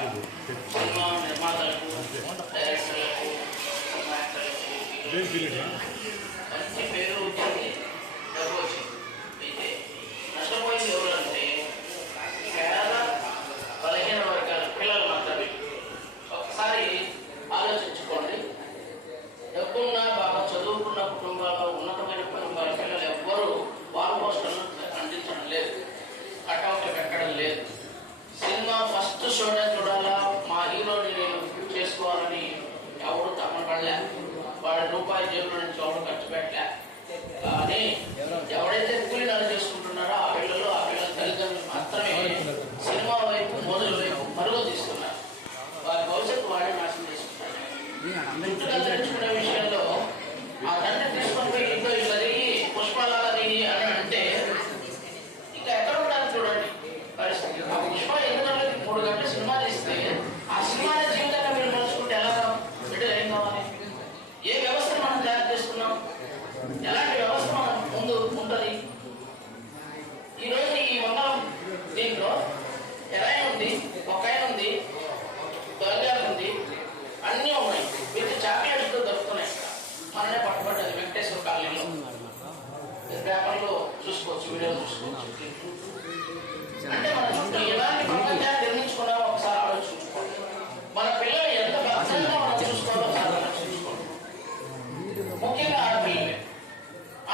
Cinema నిర్మాతలకు, డైరెక్టర్లకు, మంచి పేరు వచ్చింది, డబ్బు వచ్చింది. అయితే నష్టపోయింది ఎవరంటే పేద బలహీన వర్గాల పిల్లలు మాత్రమే. ఒకసారి ఆలోచించుకోండి. డబ్బున్న బాగా చదువుకున్న కుటుంబాల్లో, ఉన్నతమైన కుటుంబాల పిల్లలు ఎవ్వరూ వాల్ పోస్టర్లు అందించడం లేదు, కటౌట్లు పెట్టడం లేదు. సినిమా ఫస్ట్ షోనే చూడాలా, మా హీరోని నేను చేసుకోవాలని ఎవరు తప్పని పడలే. వాడి రూపాయి జేబుల నుంచి ఎవరు ఖర్చు పెట్టలే. కానీ ఎవరైతే కూలి నెల చేసుకుంటున్నారో ఆ పిల్లలు తల్లిదండ్రులు మాత్రమే సినిమా వైపు మొదలు వైపు మరుగు తీసుకున్నారు. వారి భవిష్యత్తు వాడే నాశనం చేసుకుంటారు. చుట్టుకల్పించుకునే విషయంలో ఆ తండ్రి తీసుకొని పోయి ఇంట్లో ఇట్లా దిగి పుష్పాల దిగి అని అంటే ఇంకా ఎక్కడ ఉండాలి చూడండి పరిస్థితి. ఆ పుష్ప 3 గంటల సినిమా తీస్తే ఆ సినిమా జీవితంగా మీరు మలుచుకుంటే ఎలా బిడ్డలు ఏం కావాలి? ఏ వ్యవస్థను మనం తయారు చేస్తున్నాం? ఎలాంటి వ్యవస్థ మనం ముందు ఉంటుంది? ఈరోజు ఈ మంగళం దీంట్లో ఎలాగ ఉంది, ఒక ఆయన ఉంది, దొరగారు ఉంది, అన్నీ ఉన్నాయి. వీటి చాక్లెట్స్ దొరుకుతున్నాయి. మననే పట్టుబడ్డది వెంకటేశ్వర కాలనీలో. పేపర్లో చూసుకోవచ్చు, వీడియో చూసుకోవచ్చు. అంటే మన చుట్టూ ఎలాంటి ప్రపంచాన్ని నిర్మించుకున్నామో ఒకసారి ఆలోచించుకోండి. మన పిల్లలు ఎంత భద్రంగా మనం చూసుకోవాలో ఒకసారి ఆలోచించుకోండి. ముఖ్యంగా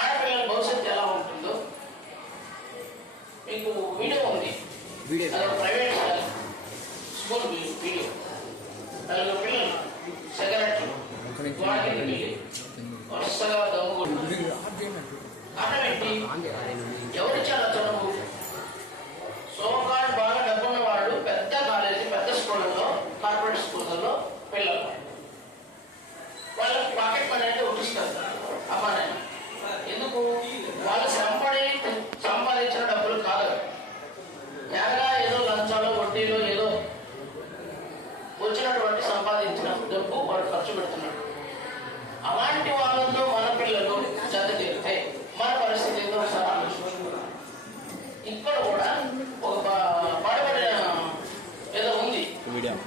ఆడపిల్లల భవిష్యత్తు ఎలా ఉంటుందో మీకు వీడియో ఉంది. Private school video. 4 పిల్లలు సిగరెట్లు వాడికి వెళ్ళి వరుసగా దమ్ముకుంటుంది. ఆటోమేటి ఎవరిచ్చారు చదువు? సోకాళ్ళు బాగా డబ్బున్న వాళ్ళు పెద్ద కాలేజీ, పెద్ద స్కూళ్ళలో, కార్పొరేట్ స్కూళ్ళలో పిల్లలు వాళ్ళకి పాకెట్ మనీ అయితే ఉట్టిస్తారు. అమ్మాయి ఎందుకు? వాళ్ళు సంపాదించిన డబ్బులు కాదు, ఎలాగా ఏదో లంచాలో వడ్డీలో ఏదో వచ్చినటువంటి సంపాదించిన డబ్బు వాడు ఖర్చు పెడుతున్నాడు. అలాంటి వాళ్ళతో మన పిల్లలు జత చేస్తే మన పరిస్థితి ఏంటో ఒకసారి ఆలోచించుకుంటున్నాం. ఇక్కడ కూడా ఒక పాడుబడిన ఏదో ఉంది,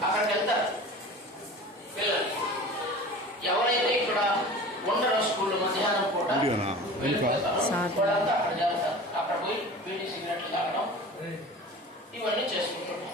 అక్కడికి వెళ్తారు పిల్లలు. ఎవరైతే ఇక్కడ ఉండరో స్కూల్ మధ్యాహ్నం పూట వాళ్ళంతా అక్కడ చేస్తారు. అక్కడ పోయి బీడీ సిగరెట్లు తాగడం ఇవన్నీ చేసుకుంటున్నారు.